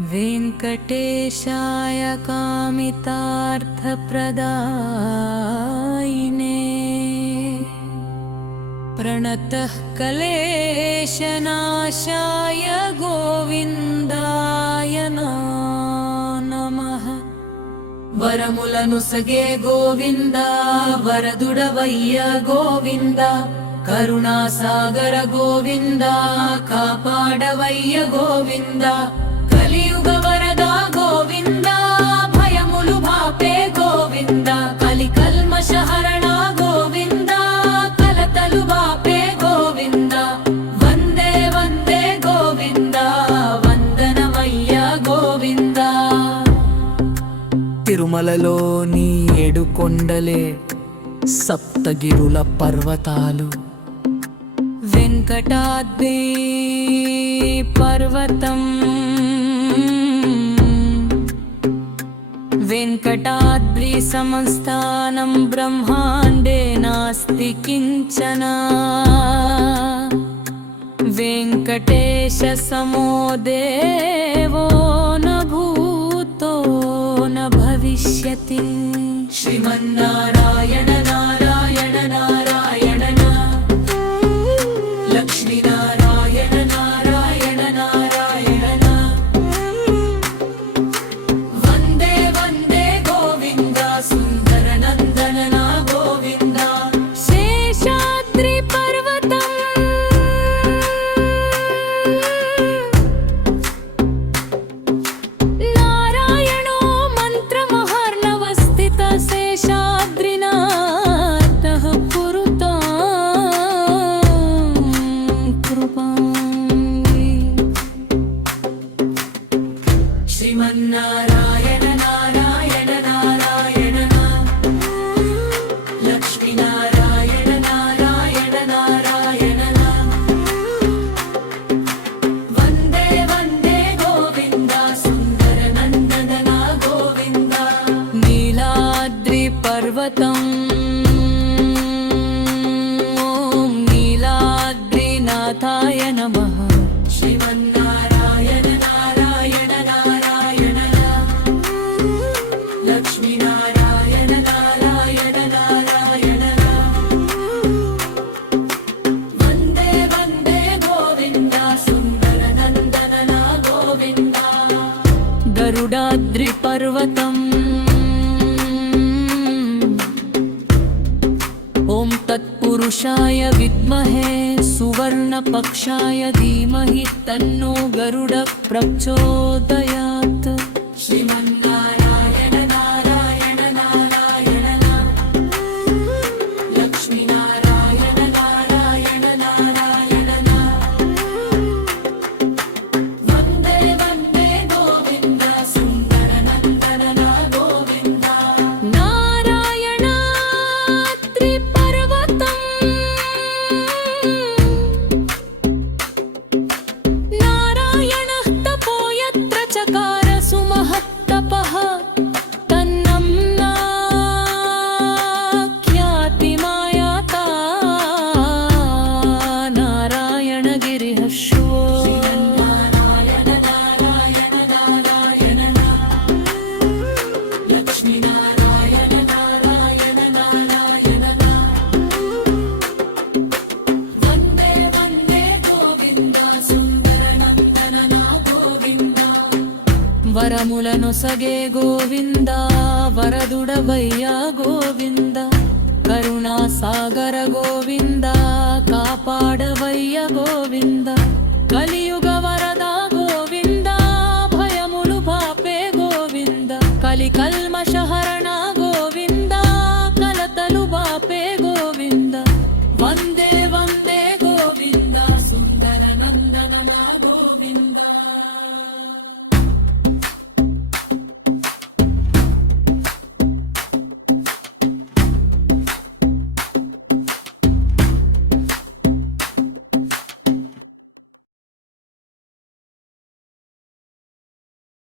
वेङ्कटेशाय कामितार्थप्रदायिने प्रणतः क्लेशनाशाय गोविन्दाय नमः। वरमुలను सगे गोविन्द वरदुडवय्य गोविन्द करुणासागर गोविन्द कापाडवय्य गोविन्द कलियुग वरदा गोविन्द भयमुलु भापे गोविन्द कलिकल्मष हरण गोविन्द कलतलु भापे गोविन्द वंदे वंदे गोविन्द वंदनमय्य गोविन्द। తిరుమలలోని 7 కొండలే సప్తగిరుల పర్వతాలు వెంకటాద్రి పర్వతం వెంకటాద్రి సమస్థానం బ్రహ్మాండే నాస్తి కించన వెంకటేశ సమో దేవో న భూతో న భవిష్యతి। శ్రీమన్నారాయణ నారాయణ నారాయణ లక్ష్మీ నారాయణ నారాయణ నారాయణ వందే వందే గోవింద సుందర నందన గోవింద। శేషాద్రి పర్వతం నారాయణో మంత్రమహర్ణవ స్థిత శేషాద్రినాథః కురుతాం కృపాం। శ్రీమన్నారాయణ నారాయణ నారాయణ లక్ష్మీ నారాయణ నారాయణ నారాయణ వందే వందే గోవింద సుందర నందన గోవింద। నీలాద్రి పర్వతం ఓం నీలాద్రినాథాయ నమః। శ్రీమన్నారాయణ నారాయణ నారాయణ లక్ష్మీ నారాయణ నారాయణ నారాయణ వందే వందే గోవింద సుందర నందన గోవింద। గరుడాద్రి పర్వతం ఓం తత్పురుషాయ విద్మహే సువర్ణపక్షాయ ధీమహి తన్నో గరుడ ప్రచోదయాత్। శ్రీమన్నారాయణ నారాయణ నారాయణ లక్ష్మీ నారాయణ నారాయణ నారాయణ వందే వందే గోవింద సుందర నందన గోవింద। నారాయణాద్రి పర్వతం నారాయణః తపో యత్ర చకార సుమహత్తపః తన్నం నాఖ్యాతిమాయాతా నారాయణగిరిః శివో। శ్రీమన్నారాయణ నారాయణ నారాయణ లక్ష్మీ నారాయణ నారాయణ నారాయణ వందే వందే గోవింద సుందర నందన గోవింద। వరములను సగే గోవింద వరదుడవయ్య గోవింద కరుణాసాగర గోవింద కాపాడవయ్య గోవింద కలియుగ వరద గోవింద భయములు భాపే గోవింద కలికల్మష హరణ